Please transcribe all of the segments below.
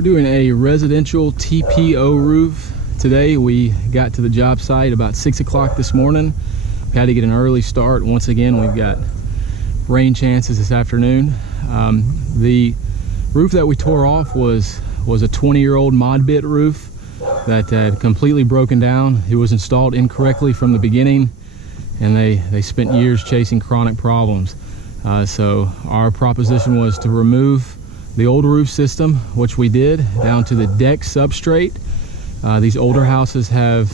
We're doing a residential TPO roof today. We got to the job site about 6 o'clock this morning. We had to get an early start. Once again, we've got rain chances this afternoon. The roof that we tore off was a 20-year-old mod bit roof that had completely broken down. It was installed incorrectly from the beginning, and they spent years chasing chronic problems. So our proposition was to remove the old roof system, which we did, down to the deck substrate. These older houses have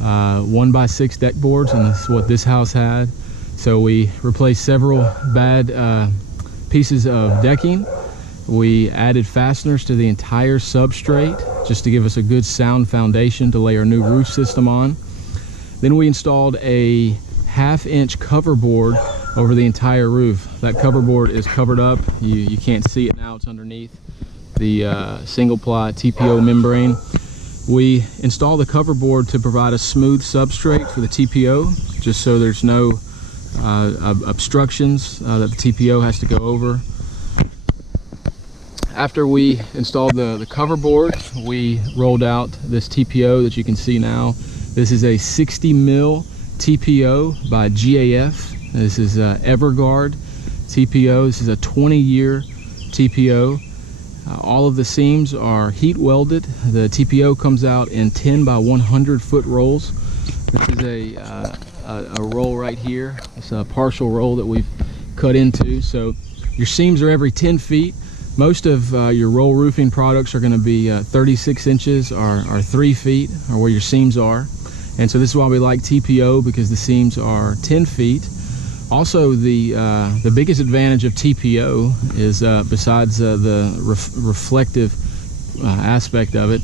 1x6 deck boards, and that's what this house had. So we replaced several bad pieces of decking. We added fasteners to the entire substrate just to give us a good sound foundation to lay our new roof system on. Then we installed a 1/2-inch cover board over the entire roof. That cover board is covered up. You can't see it now, it's underneath the single-ply TPO membrane. We installed the cover board to provide a smooth substrate for the TPO, just so there's no obstructions that the TPO has to go over. After we installed the cover board, we rolled out this TPO that you can see now. This is a 60 mil TPO by GAF. This is Everguard TPO. This is a 20-year TPO. All of the seams are heat welded. The TPO comes out in 10 by 100 foot rolls. This is a roll right here. It's a partial roll that we've cut into. So your seams are every 10 feet. Most of your roll roofing products are going to be 36 inches or 3 feet, or where your seams are. And so this is why we like TPO, because the seams are 10 feet. Also, the biggest advantage of TPO is, besides the reflective aspect of it,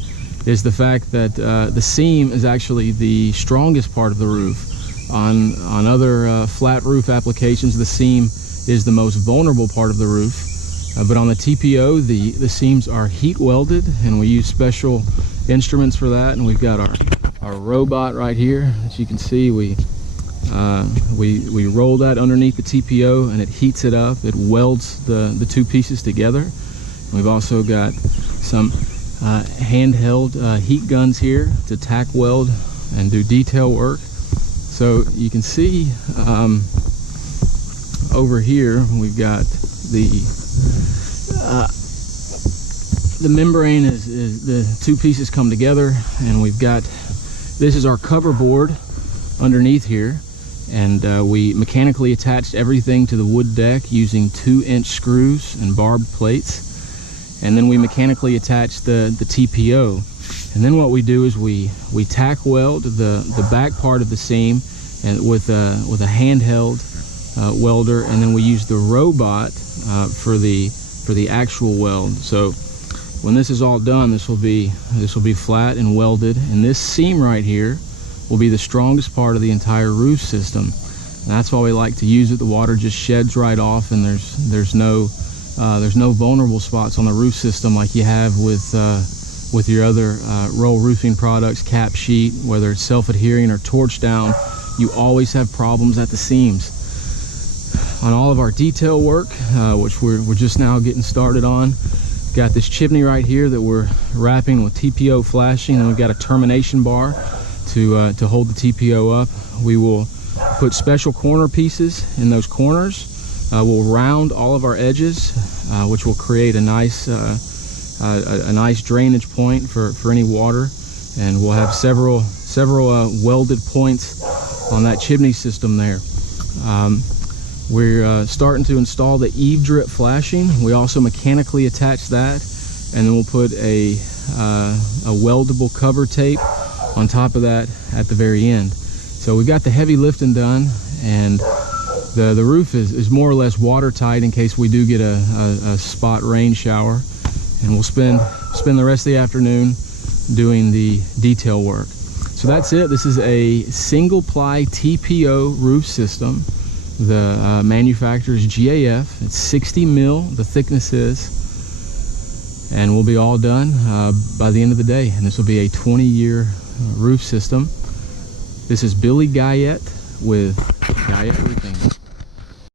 is the fact that the seam is actually the strongest part of the roof. On other flat roof applications, the seam is the most vulnerable part of the roof. But on the TPO, the seams are heat welded, and we use special instruments for that. And we've got our robot right here. As you can see, we roll that underneath the TPO, and it heats it up. It welds the two pieces together. We've also got some handheld heat guns here to tack weld and do detail work. So you can see over here we've got the membrane is the two pieces come together, and we've got, this is our cover board underneath here, and we mechanically attached everything to the wood deck using 2-inch screws and barbed plates, and then we mechanically attached the TPO. And then what we do is we tack weld the back part of the seam and with a handheld welder, and then we use the robot for the actual weld. So when this is all done, this will be flat and welded, and this seam right here will be the strongest part of the entire roof system. And that's why we like to use it. The water just sheds right off, and there's no vulnerable spots on the roof system like you have with your other roll roofing products, cap sheet, whether it's self-adhering or torch down. You always have problems at the seams. On all of our detail work, which we're just now getting started on, got this chimney right here that we're wrapping with TPO flashing, and we've got a termination bar to hold the TPO up. We will put special corner pieces in those corners. We'll round all of our edges, which will create a nice drainage point for any water, and we'll have several welded points on that chimney system there. We're starting to install the eave drip flashing. We also mechanically attach that, and then we'll put a weldable cover tape on top of that at the very end. So we got the heavy lifting done, and the roof is more or less watertight in case we do get a spot rain shower. And we'll spend the rest of the afternoon doing the detail work. So that's it. This is a single-ply TPO roof system. The manufacturer is GAF. It's 60 mil, the thickness is, and we'll be all done by the end of the day. And this will be a 20-year roof system. This is Billy Guyette with Guyette Roofing.